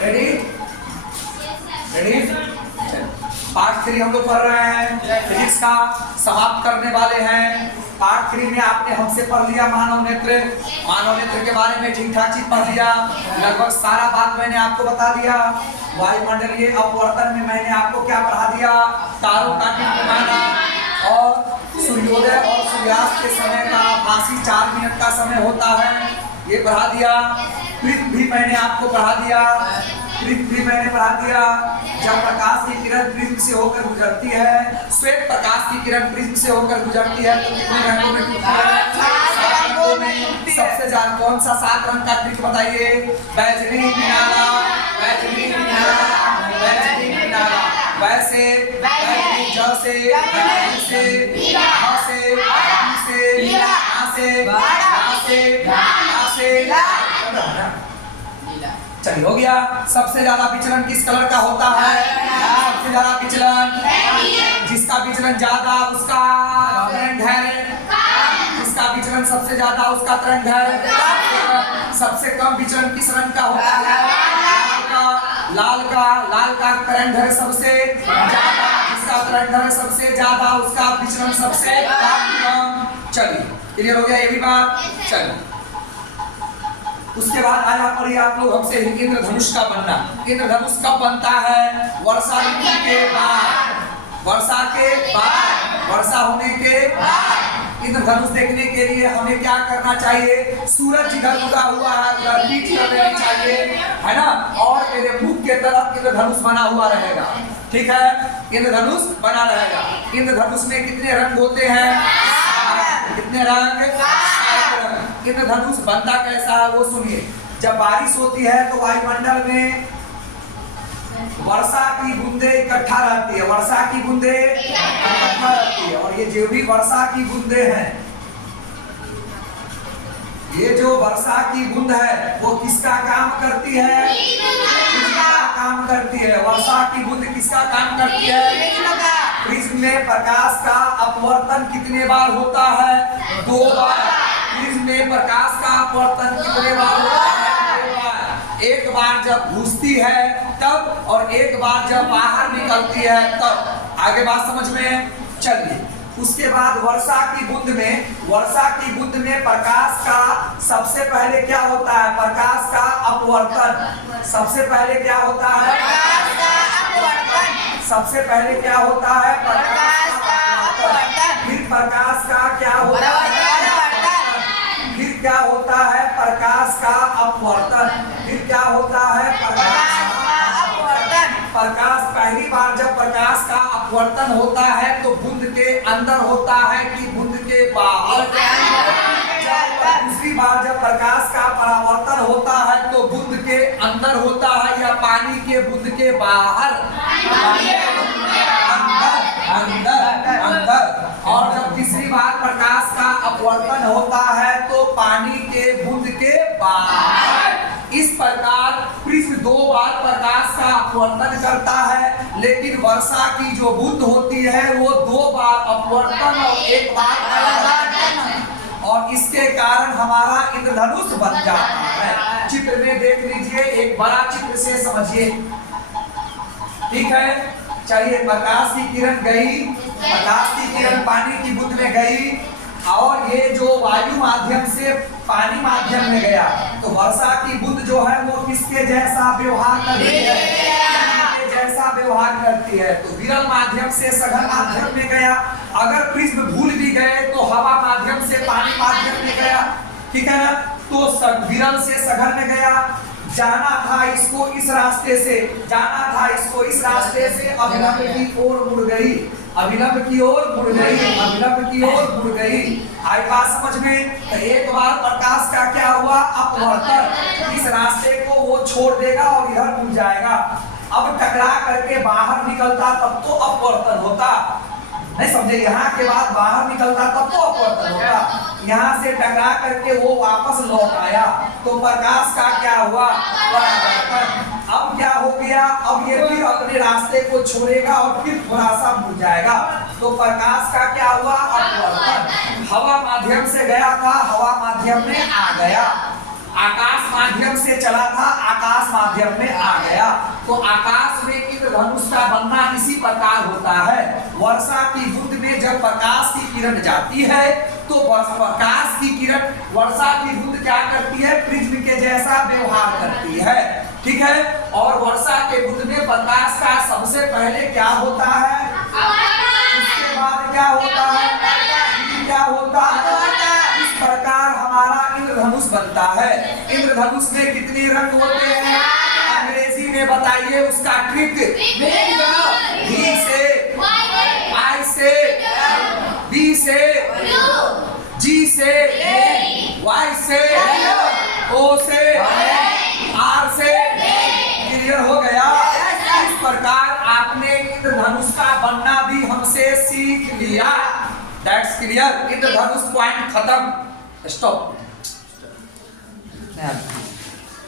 Ready ready. Part 3 हम लोग पढ़ रहे हैं, फिजिक्स का समाप्त करने वाले हैं। पार्ट 3 में आपने हमसे पढ़ लिया मानव नेत्र के बारे में ठीक ठाक चीज पढ़ लिया, लगभग सारा बात मैंने आपको बता दिया। वायुमंडलीय अपवर्तन में मैंने आपको क्या पढ़ा दिया, तारों का टिमटिमाना और सूर्योदय और सूर्यास्त के समय का आभासी 4 मिनट का समय होता है, ये पढ़ा दिया। पृथ्वी मैंने आपको पढ़ा दिया, पृथ्वी मैंने पढ़ा दिया। जब प्रकाश की किरण प्रिज्म से होकर गुजरती है, श्वेत प्रकाश की किरण प्रिज्म से होकर गुजरती है तो कितने रंगों में टूटती है? 7 रंगों में। सबसे ज्यादा कौन सा 7 रंग का ट्रिक बताइए? बैजनी मीनारा, बैजनी मीनारा, बैजनी मीनारा। वैसे बैजनी ज से, बैजनी से, ह से, नी से, आ से, आ से, आ से। चलिए हो गया। सबसे ज्यादा विचलन किस कलर का होता है? सबसे ज्यादा विचलन जिसका विचलन ज्यादा उसका तरंग है, जिसका विचलन सबसे ज्यादा उसका तरंग है। सबसे कम विचलन किस रंग का होता है? लाल का तरंग है सबसे ज्यादा, जिसका तरंग है सबसे ज्यादा उसका विचलन सबसे कम। चलिए क्लियर हो गया ये भी बात। चलिए उसके बाद आया पर आप लोग हमसे इंद्रधनुष का बनना। इंद्रधनुष कब बनता है? वर्षा ऋतु के बाद, वर्षा के बाद, वर्षा होने के बाद। इंद्रधनुष देखने के लिए हमें क्या करना चाहिए? सूरज जिधर उगा हुआ है उधर पीठ कर देनी चाहिए, है ना, और मेरे मुख के तरफ इंद्रधनुष बना हुआ रहेगा। ठीक है, इंद्रधनुष बना रहेगा। इंद्रधनुष में कितने रंग होते हैं? कितने रंग? इंद्रधनुष बनता कैसा है वो सुनिए। जब बारिश होती है तो वायुमंडल में वर्षा की बूंदे इकट्ठा रहती है, वर्षा की बूंदे इकट्ठा रहती है। और ये जो भी वर्षा की बूंदे हैं, ये जो वर्षा की बूंद है वो किसका काम करती है? किसका काम करती है? वर्षा की बूंद किसका काम करती है? प्रिज्म में प्रकाश का अपवर्तन कितने बार होता है? 2 बार। प्रिज्म में प्रकाश का अपवर्तन कितने बार होता है? 2 बार। एक बार जब घुसती है तब, और एक बार जब बाहर निकलती है तब। आगे बात समझ में? चलिए उसके बाद वर्षा की बूंद में प्रकाश का सबसे पहले क्या होता है? प्रकाश का अपवर्तन। सबसे पहले क्या होता है? प्रकाश का अपवर्तन। सबसे पहले क्या होता है? प्रकाश का अपवर्तन। फिर प्रकाश का क्या होता है? फिर क्या होता है? प्रकाश का अपवर्तन। फिर क्या होता है? प्रकाश का अपवर्तन। प्रकाश पहली बार जब प्रकाश का अपवर्तन होता है तो बूंद के अंदर होता है कि बूंद के बाहर? दूसरी बार जब प्रकाश का परावर्तन होता है तो बूंद के अंदर होता है या पानी के बूंद के बाहर? अंदर। और जब तीसरी बार प्रकाश का अपवर्तन होता है तो पानी के बूंद के बाहर। इस प्रकार प्रिज्म 2 बार प्रकाश का अपवर्तन करता है, लेकिन वर्षा की जो बूंद होती है वो 2 बार अपवर्तन और 1 बार परावर्तन, और इसके कारण हमारा इंद्रधनुष बन जाता है। चित्र में देख लीजिए, एक बड़ा चित्र से समझिए। ठीक है, चलिए प्रकाश की किरण गई, प्रकाश की किरण पानी की बूंद में गई, और ये जो वायु माध्यम से पानी माध्यम में गया तो वर्षा की बूंद जो है वो किसके जैसा व्यवहार करती है? किसके जैसा व्यवहार करती है? तो विरल माध्यम से सघन माध्यम में गया। अगर प्रिज्म भूल भी गए तो हवा माध्यम से पानी माध्यम में गया, ठीक है ना, तो विरल से सघन में गया। जाना था इसको इस रास्ते से, जाना था इसको इस रास्ते से, अभिलंब की ओर मुड़ गई, अभिलंब की ओर मुड़ गई, अभिलंब की ओर मुड़ गई। आई बात समझ में? तो एक बार प्रकाश का क्या हुआ? अपवर्तन। इस रास्ते को वो छोड़ देगा और इधर मुड़ जाएगा। अब टकरा करके बाहर निकलता तब तो अपवर्तन होता, नहीं समझे? यहाँ के बाद बाहर निकलता तब तो अपवर्तन होता। यहाँ से टकरा करके वो वापस लौट आया तो प्रकाश का क्या हुआ? परावर्तन। अब क्या हो गया? अब ये फिर अपने रास्ते को छोड़ेगा और फिर थोड़ा सा मुड़ जाएगा, तो प्रकाश का क्या हुआ? अपवर्तन। हवा माध्यम से गया था, हवा माध्यम में आ गया। आकाश माध्यम से चला था, आकाश माध्यम में आ गया। तो आकाश में इंद्रधनुष का बनना इसी प्रकार होता है। वर्षा की बूंद में जब प्रकाश की किरण जाती है तो प्रकाश की किरण वर्षा की बूंद क्या करती है, प्रिज्म के जैसा व्यवहार करती है, ठीक है। और वर्षा के बूंद में प्रकाश का सबसे पहले क्या होता है, उसके बाद क्या होता है, क्या होता है। इस प्रकार हमारा इंद्रधनुष बनता है। इंद्रधनुष में कितने रंग होते हैं, अंग्रेजी में बताइए उसका ट्रिक। V से, I से, B से, G से, Y से, O से, R से, क्लियर हो गया। इस प्रकार आपने इंद्रधनुष का बनना भी हमसे सीख लिया। That's clear. इंद्रधनुष पॉइंट खत्म, स्टॉप।